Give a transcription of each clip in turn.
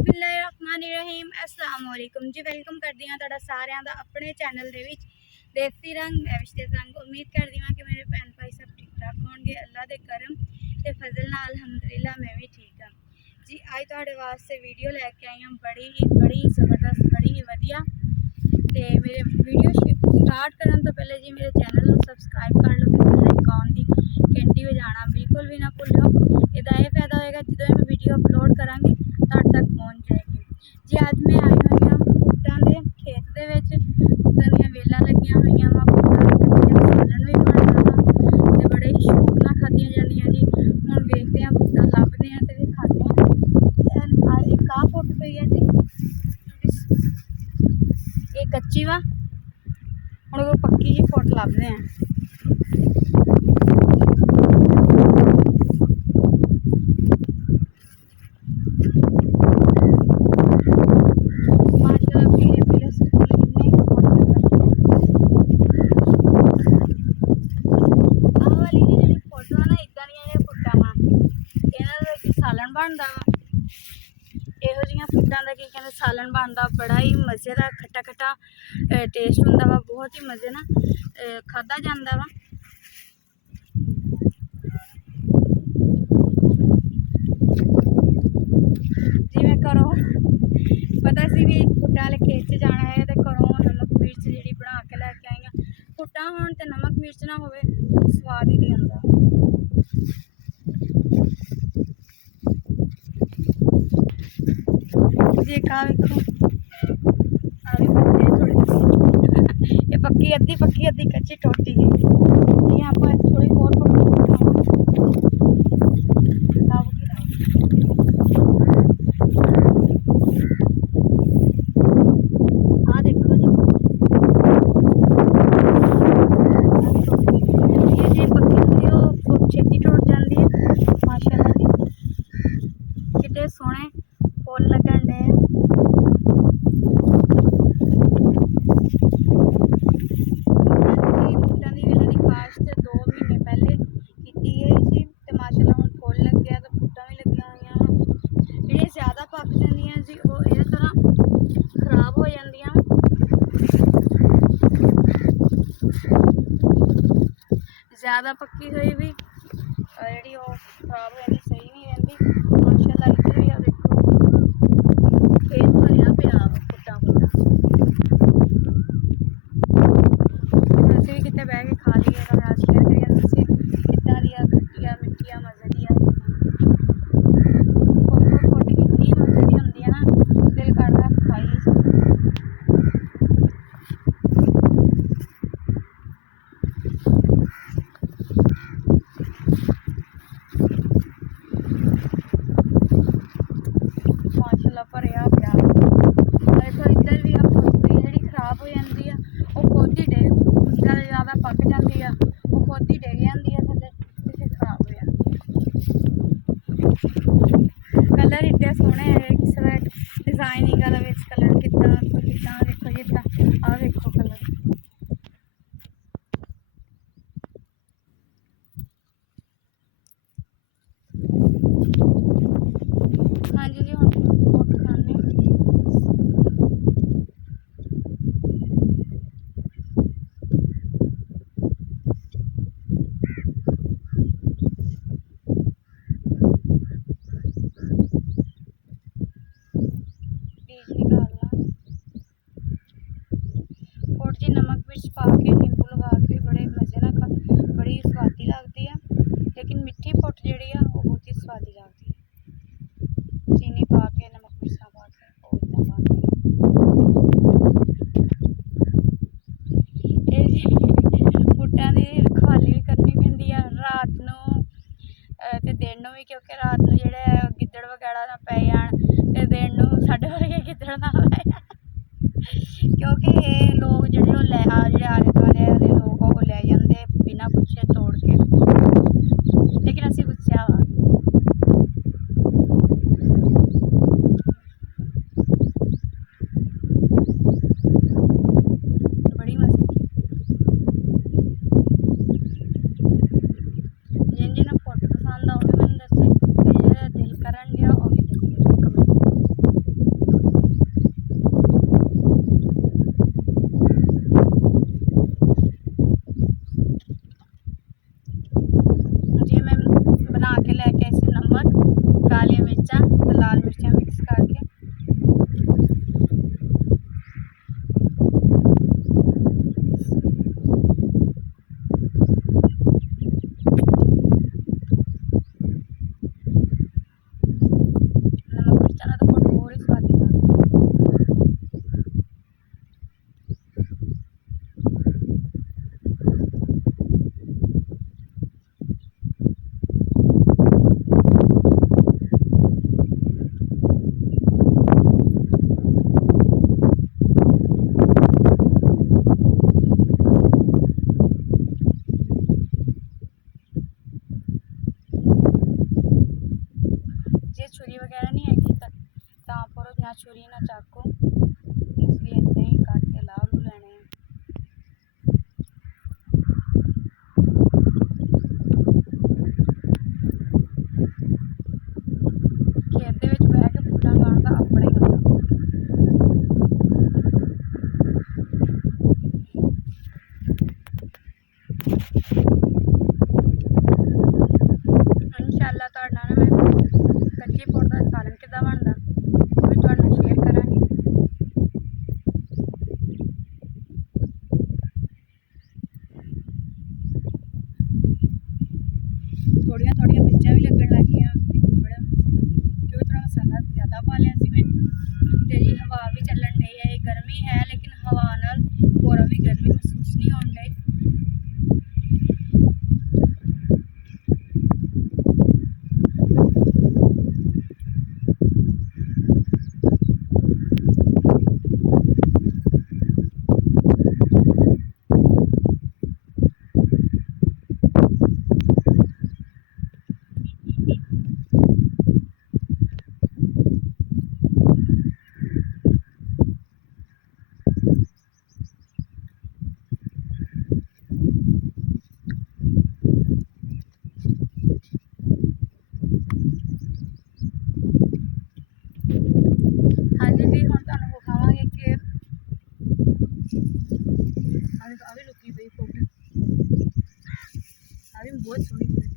ਬਿਸਮਿल्लाहिर्रहमानिर्रहीम अस्सलाम वालेकुम जी। वेलकम करदी हां तुहाडा सारिआं दा अपने चैनल दे विच देसी रंग नविश्ते रंग। उम्मीद करदी हां कि मेरे भैन भाई सब ठीक ठाक होणगे। अल्लाह दे करम ते फजल नाल अल्हम्दुलिल्लाह मैं भी ठीक हां जी। अज तुहाडे वास्ते वीडियो लैके आई हां बड़ी ही जबरदस्त, बड़ी ही वधिया। ते मेरे वीडियो स्टार्ट करन तो पहले जी मेरे चैनल को सबसक्राइब कर लो ते बेल आइकन दी घंटी बजाना बिल्कुल भी ना भुल्लिओ। इहदा यह फायदा होएगा जो मैं वीडियो अपलोड करांगी तुहाडे तक पहुँच जाएगी जी। अज मैं आई हुई हां भुट्टां दे खेत दे विच। भुट्टां दीआं वेलां लगियां होईयां वा, भुट्टां दा सालन भी बनदा वा ते बड़े ही शौक नाल खाधियां जांदियां जी। हुण वेखदे हां भुट्टां लभदे हां ते खांदे हां। एक आ भुट्ट पई है जी, ये कच्ची वा, हुण कोई पक्की जी भुट्ट लभदे हां। सालन बनता वा इहो जिहियां भुट्टां दा की कहते सालन बनता, बड़ा ही मज़े का खट्टा खट्टा टेस्ट होंदा वा, बहुत ही मज़े ना खाधा जांदा वा। जिवें घरों पता सी भी भुट्टां वाले खेत च जाना है तो घरों नमक मिर्च जी बना के लैके आई हां। भुट्टां होण ते नमक मिर्च ना होवे स्वाद ही नहीं आंदा। जी एक आ वेखो, आ भी पक्के थोड़े ये पक्की अद्धी कच्ची टोटी है। यहाँ पर थोड़ी और आ देखो जी, ये जी पक्की होंदी वो छेती टुट जाती है। माशाअल्लाह जी कितने सोहने फुल लगन डे। भुट्टां दी वेलां दी काश्त 2 महीने पहले कीती गई सी ते माशाअल्लाह हुण फुल लग गया ते भुट्टां भी लगियां होईयां वा। जिहड़ियां ज़्यादा पक जांदियां जी वो इस तरह खराब हो जांदियां। ज़्यादा पक्की हुई भी जी खराब हो जाती, सही नहीं रहिंदी। माशाअल्लाह इधर भी आ देखो खेत भरिया पिया भुट्टां भुट्टां। असीं भी किते बह के खा लीए तो आज शेयर करिए दस्सिए किद्दां दियां खट्टियां मिट्ठियां मज़े दियां। कोई फुट इतनी मज़े दी होंदी है ना, दिल करदा खाई माशाअल्लाह भरिया पिया। देखो इधर भी जी खराब हो जाती है वो खुद ही डिग, ज़्यादा पक जाती है वो खुद ही डिग जाती है थले ते फिर खराब हो जाती है। कलर इड्डे सोहने है, किसी का डिजाइनिंग वाला विच कलर कितना देखो जिदा आ देखो कलर। हाँ जी जी हुण भुट्ट खाने बीज निकालना। भुट्ट जी नमक मिर्च पा के नींबू लगा के बड़े मज़े ना बड़ी स्वादी लगती है। लेकिन मिट्ठी भुट्ट जिहड़ी आ वो बहुत ही स्वादी लगती है। चीनी पा के नमक मिर्चा पा के भुट्टां दी रखवाली भी करनी पैंदी है रात नूं ते दिन नूं भी, क्योंकि रात नूं जेह्ड़े गिद्दड़ वगैरह ना पै जान ते दिन नूं साढ़े वर्गे गिद्दड़ ना पै जान, क्योंकि ये लोग जेह्ड़े जेह्ड़े आले दुआले आह्ले लोग वो लै जांदे बिना पुच्छे तोड़ के। लेकिन असीं पुच्छेआ वा बड़ी मज़े जिन जिन्हें भुट्ट पसंद आ वो भी मैनूं दस्से, ते जेह्ड़ा दिल करन डेआ ओह् भी दस्से कमेंट। ਛੁਰੀ ਨਾ ਚਾਕੂ, ਇਸ ਲਈ ਇੱਦਾਂ ਹੀ ਕਰਕੇ ਲਾਹ ਲੂ ਲੈਣੇ ਆ। ਖੇਤ ਦੇ ਵਿੱਚ ਬਹਿ ਕੇ ਫੁੱਟਾਂ ਖਾਣ ਦਾ ਆਪਣਾ ਹੀ ਮਜ਼ਾ। इंशाअल्लाह ਤੁਹਾਡੇ ਨਾਲ ਮੈਂ ਕੱਚੀ ਫੁੱਟ ਦਾ ਸਾਲਨ ਕਿੱਦਾਂ ਬਣਦਾ ਉਹ ਵੀ ਤੁਹਾਡੇ ਨਾਲ ਸ਼ੇਅਰ ਕਰਾਂਗੀ। ਥੋੜੀਆਂ ਥੋੜੀਆਂ ਮਿਰਚਾਂ ਵੀ ਲੱਗਣ ਲੱਗ ਗਈਆਂ, ਬੜਾ ਕਿਉਂਕਿ ਥੋੜਾ ਮਸਾਲਾ ਜ਼ਿਆਦਾ ਪਾ ਲਿਆ ਸੀ ਮੈਂ। ਤੇ ਜੀ ਹਵਾ ਵੀ ਚੱਲਣ ਡਈ ਹੈ, ਇਹ ਗਰਮੀ ਹੈ ਲੇਕਿਨ ਹਵਾ ਨਾਲ ਪੂਰਾ ਵੀ ਗਰਮੀ ਮਹਿਸੂਸ ਨਹੀਂ ਹੋਣ ਡਈ। ਹਾਂਜੀ ਜੀ, ਹੁਣ ਤੁਹਾਨੂੰ ਵਿਖਾਵਾਂਗੇ ਕਿ ਆ ਵੀ ਲੁਕੀ ਪਈ ਫੁੱਟ, ਆ ਵੀ ਬਹੁਤ ਸੋਹਣੀ ਫੁੱਟ।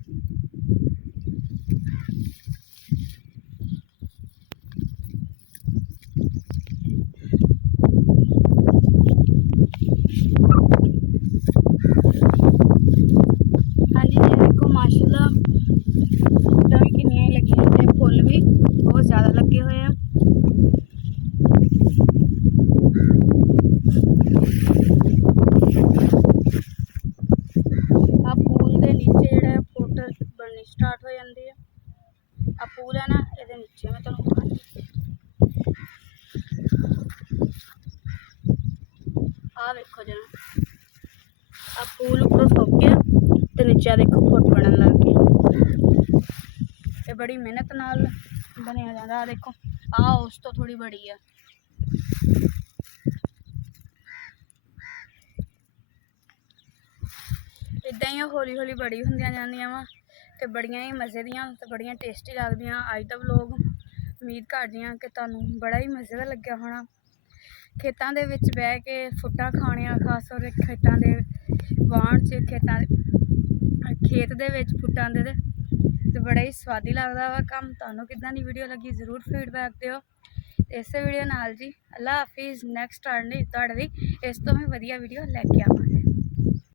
ਹਾਂਜੀ ਜੀ ਦੇਖੋ ਮਾਸ਼ਾਅੱਲਾ ਫੁੱਟਾਂ ਵੀ ਕਿੰਨੀਆਂ ਹੀ ਲੱਗੀਆਂ ਤੇ ਫੁੱਲ ਵੀ ਬਹੁਤ ਜ਼ਿਆਦਾ ਲੱਗੇ ਹੋਏ ਆ। ਆ ਪੂਲ ਦੇ ਨੀਚੇ ਜਿਹੜਾ ਫੁੱਟ ਬਣਨੀ ਸਟਾਰਟ ਹੋ ਜਾਂਦੀ ਹੈ। ਆ ਪੂਲ ਹੈ ਨਾ, ਇਹਦੇ ਨੀਚੇ ਮੈਂ ਤੁਹਾਨੂੰ ਦਿਖਾਉਂਦੀ। ਆ ਵੇਖੋ ਜਰਾ, ਆ ਪੂਲ ਉੱਪਰੋਂ ਸੁੱਕ ਗਿਆ ਤੇ ਨੀਚੇ ਦੇਖੋ ਫੁੱਟ ਬਣਨ ਲੱਗ ਗਈ। ਤੇ ਬੜੀ ਮਿਹਨਤ ਨਾਲ ਬਣਿਆ ਜਾਂਦਾ। ਆ ਦੇਖੋ ਆ ਉਸ ਤੋਂ ਥੋੜੀ ਬੜੀ ਆ। ਇੱਦਾਂ ਹੀ ਹੌਲੀ ਹੌਲੀ ਬੜੀ ਹੁੰਦੀਆਂ ਜਾਂਦੀਆਂ ਵਾ ਤੇ ਬੜੀਆਂ ਹੀ ਮਜ਼ੇ ਦੀਆਂ ਤੇ ਬੜੀਆਂ ਟੇਸਟੀ ਲੱਗਦੀਆਂ। ਅੱਜ ਦਾ ਵਲੋਗ ਉਮੀਦ ਕਰਦੀ ਹਾਂ ਕਿ ਤੁਹਾਨੂੰ ਬੜਾ ਹੀ ਮਜ਼ੇ ਦਾ ਲੱਗਿਆ ਹੋਣਾ। ਖੇਤਾਂ ਦੇ ਵਿੱਚ ਬਹਿ ਕੇ ਫੁੱਟਾਂ ਖਾਣੀਆਂ, ਖਾਸ ਤੌਰ 'ਤੇ ਖੇਤਾਂ ਦੇ ਵਾਹਣ 'ਚ ਖੇਤ ਦੇ ਵਿੱਚ ਫੁੱਟਾਂ ਦੇ ਤੇ ਬੜਾ ਹੀ ਸਵਾਦੀ ਲੱਗਦਾ ਵਾ ਕੰਮ। ਤੁਹਾਨੂੰ ਕਿੱਦਾਂ ਦੀ ਵੀਡੀਓ ਲੱਗੀ ਜ਼ਰੂਰ ਫੀਡਬੈਕ ਦਿਓ। ਇਸੇ ਵੀਡੀਓ ਨਾਲ ਜੀ ਅੱਲਾ ਹਾਫਿਜ਼। ਨੈਕਸਟ ਤੁਹਾਡੇ ਲਈ ਇਸ ਤੋਂ ਵੀ ਵਧੀਆ ਵੀਡੀਓ ਲੈ ਕੇ ਆਵਾਂਗੇ।